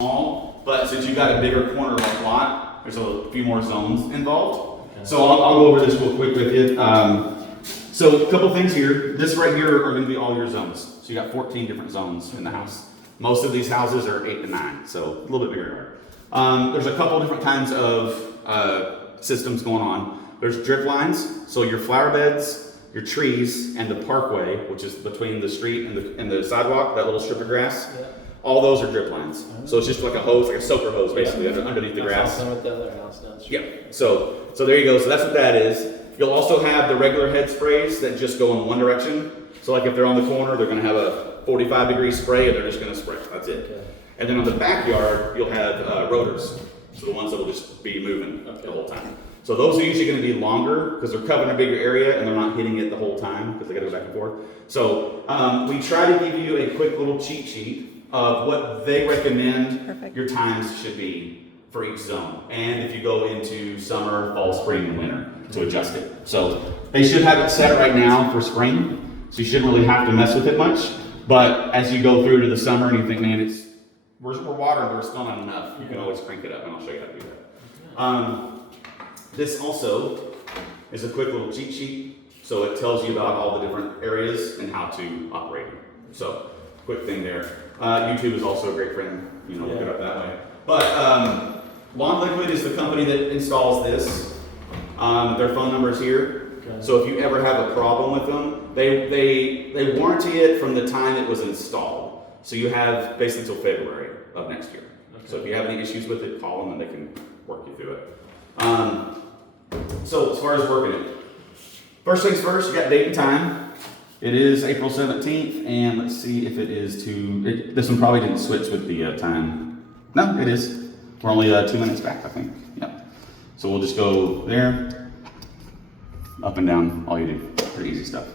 small, but since you got a bigger corner of a plot, there's a few more zones involved. Okay. So I'll go over this real quick with you. So a couple things here. This right here are going to be all your zones. So you got 14 different zones in the house. Most of these houses are 8 to 9, so a little bit bigger. There's a couple different kinds of systems going on. There's drip lines, so your flower beds, your trees, and the parkway, which is between the street and the sidewalk, that little strip of grass. Yeah. All those are drip lines. So it's just like a hose, like a soaker hose, basically, underneath the grass. That's with the other house down the street. Yeah. So there you go. So that's what that is. You'll also have the regular head sprays that just go in one direction. So like if they're on the corner, they're going to have a 45-degree spray, and they're just going to spray. That's it. Okay. And then on the backyard, you'll have rotors. So the ones that will just be moving the whole time. So those are usually going to be longer because they're covering a bigger area and they're not hitting it the whole time because they got to go back and forth. So we try to give you a quick little cheat sheet of what they recommend your times should be for each zone. And if you go into summer, fall, spring, and winter to adjust it. So they should have it set right now for spring. So you shouldn't really have to mess with it much. But as you go through to the summer and you think, man, we're watering, but it's still not enough, you can always crank it up, and I'll show you how to do that. This also is a quick little cheat sheet. So it tells you about all the different areas and how to operate them. So quick thing there. YouTube is also a great friend, look it up that way. But Lawn Liquid is the company that installs this. Their phone number is here. Okay. So if you ever have a problem with them, they warranty it from the time it was installed. So you have basically until February of next year. Okay. So if you have any issues with it, call them and they can work you through it. So as far as working it, first things first, you got date and time. It is April 17th, and let's see if it is this one probably didn't switch with the time. No, it is. We're only 2 minutes back, I think. Yeah. So we'll just go there, up and down, all you do. Pretty easy stuff.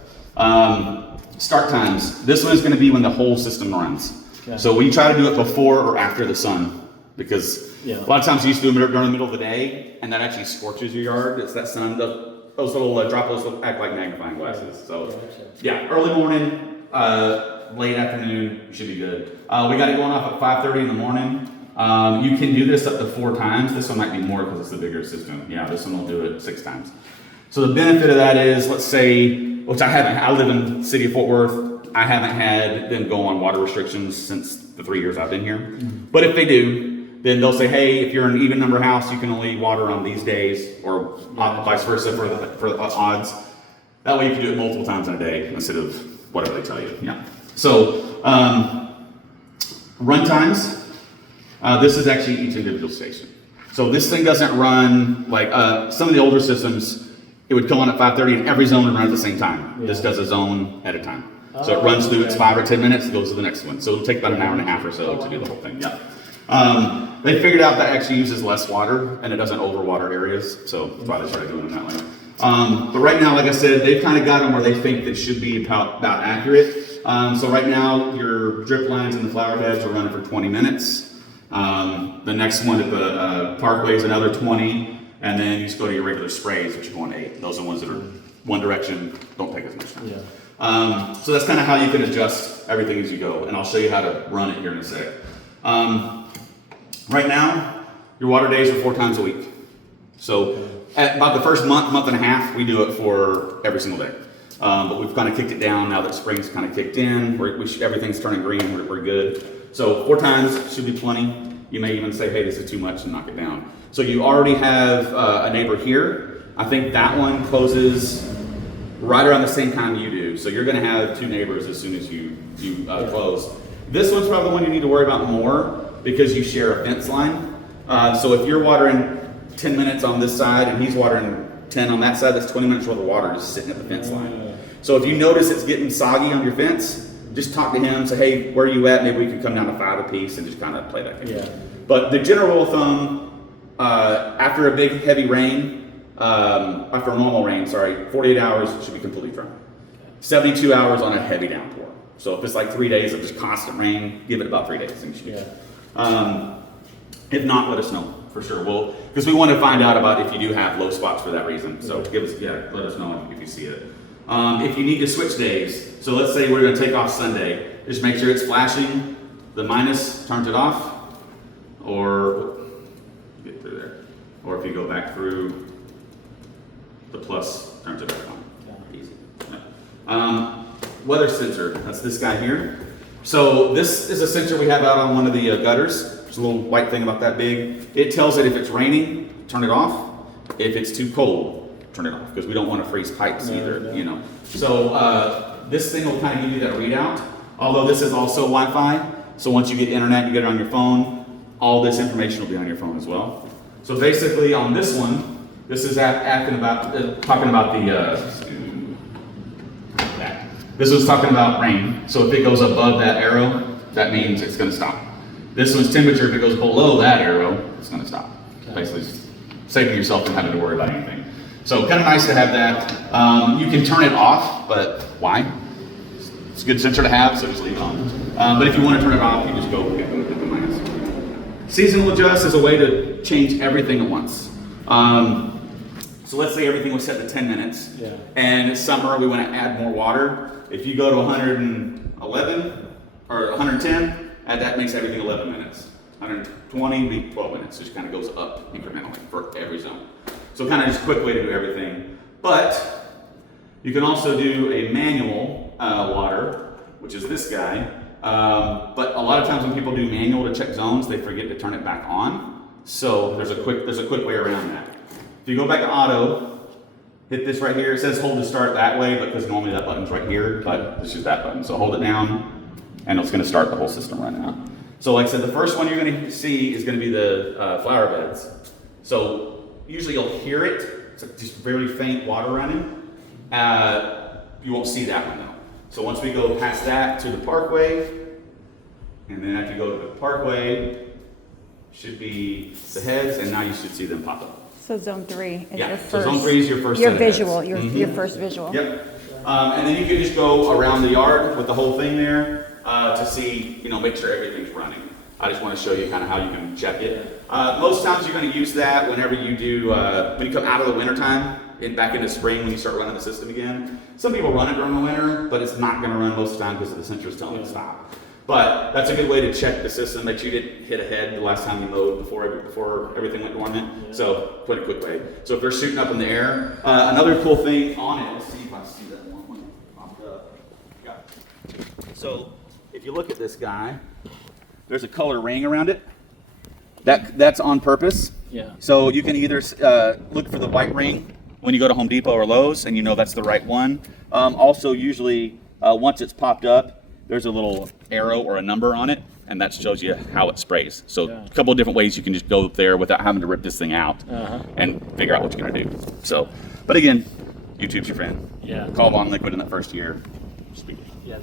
Start times. This one is going to be when the whole system runs. Okay. So we try to do it before or after the sun, because a lot of times you used to do it during the middle of the day, and that actually scorches your yard. It's that sun. Those little droplets act like magnifying glasses. So yeah, early morning, late afternoon, you should be good. We got it going off at 5:30 in the morning. You can do this up to 4 times. This one might be more because it's the bigger system. Yeah, this one will do it 6 times. So the benefit of that is, let's say, which I live in the city of Fort Worth. I haven't had them go on water restrictions since the 3 years I've been here. Mm-hmm. But if they do, then they'll say, hey, if you're an even number house, you can only water on these days, or vice versa for the odds. That way you can do it multiple times in a day instead of whatever they tell you. Yeah. So run times. This is actually each individual station. So this thing doesn't run like some of the older systems. It would come on at 5:30 and every zone would run at the same time. Yeah. This does a zone at a time. So it runs through its 5 or 10 minutes, it goes to the next one. So it'll take about an hour and a half or so to do the whole thing. Yeah. They figured out that actually uses less water and it doesn't overwater areas. So that's why they started doing it that way. But right now, like I said, they've kind of got them where they think that should be about accurate. So right now, your drip lines and the flower beds are running for 20 minutes. The next one at the parkway is another 20. And then you just go to your regular sprays, which are going 8. Those are the ones that are one direction, don't take as much time. Yeah. So that's kind of how you can adjust everything as you go. And I'll show you how to run it here in a sec. Right now, your water days are 4 times a week. So at about the first month and a half, we do it for every single day. But we've kind of kicked it down now that spring's kind of kicked in. Everything's turning green, we're good. So 4 times should be plenty. You may even say, hey, this is too much, and knock it down. So you already have a neighbor here. I think that one closes right around the same time you do. So you're going to have 2 neighbors as soon as you close. This one's probably the one you need to worry about more because you share a fence line. So if you're watering 10 minutes on this side and he's watering 10 on that side, that's 20 minutes worth of water just sitting at the fence line. So if you notice it's getting soggy on your fence, just talk to him, say, hey, where are you at? Maybe we can come down to 5 apiece and just kind of play that game. Yeah. But the general rule of thumb, after a big heavy rain, after a normal rain, 48 hours should be completely dry. 72 hours on a heavy downpour. So if it's like 3 days of just constant rain, give it about 3 days and you should be good. If not, let us know for sure. Because we want to find out about if you do have low spots for that reason. So let us know if you see it. If you need to switch days, so let's say we're going to take off Sunday, just make sure it's flashing. The minus turns it off. you go back through, the plus turns it back on. Easy. Yeah. Weather sensor, that's this guy here. So this is a sensor we have out on one of the gutters. There's a little white thing about that big. It tells it if it's raining, turn it off. If it's too cold, turn it off, because we don't want to freeze pipes either, you know. So this thing will kind of give you that readout. Although this is also Wi-Fi, so once you get internet, you get it on your phone, all this information will be on your phone as well. So basically on this one, this is talking about this was talking about rain. So if it goes above that arrow, that means it's going to stop. This one's temperature, if it goes below that arrow, it's going to stop. Basically saving yourself from having to worry about anything. So kind of nice to have that. You can turn it off, but why? It's a good sensor to have, so just leave it on. But if you want to turn it off, you just go hit the minus. Seasonal adjust is a way to change everything at once. So let's say everything was set to 10 minutes. Yeah. And it's summer, we want to add more water. If you go to 111 or 110, that makes everything 11 minutes. 120 would be 12 minutes. It just kind of goes up incrementally for every zone. So kind of just a quick way to do everything. But you can also do a manual water, which is this guy. But a lot of times when people do manual to check zones, they forget to turn it back on. So there's a quick way around that. If you go back to auto, hit this right here. It says hold to start that way, but because normally that button's right here, but it's just that button. So hold it down, and it's going to start the whole system right now. So like I said, the first one you're going to see is going to be the flower beds. So usually you'll hear it. It's like just very faint water running. You won't see that one though. So once we go past that to the parkway, and then after you go to the parkway, should be the heads, and now you should see them pop up. So zone 3 is yeah. your first. So zone 3 is your first. Your set of visual. heads. Your first visual. Yep. And then you can just go around the yard with the whole thing there to see, make sure everything's running. I just want to show you kind of how you can check it. Most times you're going to use that whenever you do, when you come out of the winter time and back into spring when you start running the system again. Some people run it during the winter, but it's not going to run most of the time because the sensor's telling it to stop. But that's a good way to check the system, make sure you didn't hit a head the last time you mowed before everything went dormant. Yeah. So quite a quick way. So if they're shooting up in the air, another cool thing on it, let's see if I see that one when it popped up. Yeah. So if you look at this guy, there's a color ring around it. That's on purpose. Yeah. So you can either look for the white ring when you go to Home Depot or Lowe's, and that's the right one. Also, usually once it's popped up, there's a little arrow or a number on it, and that shows you how it sprays. So a couple of different ways you can just go there without having to rip this thing out and figure out what you're gonna do. So, but again, YouTube's your friend. Yeah. Call Vaughn Liquid in that first year. Speak. Yeah.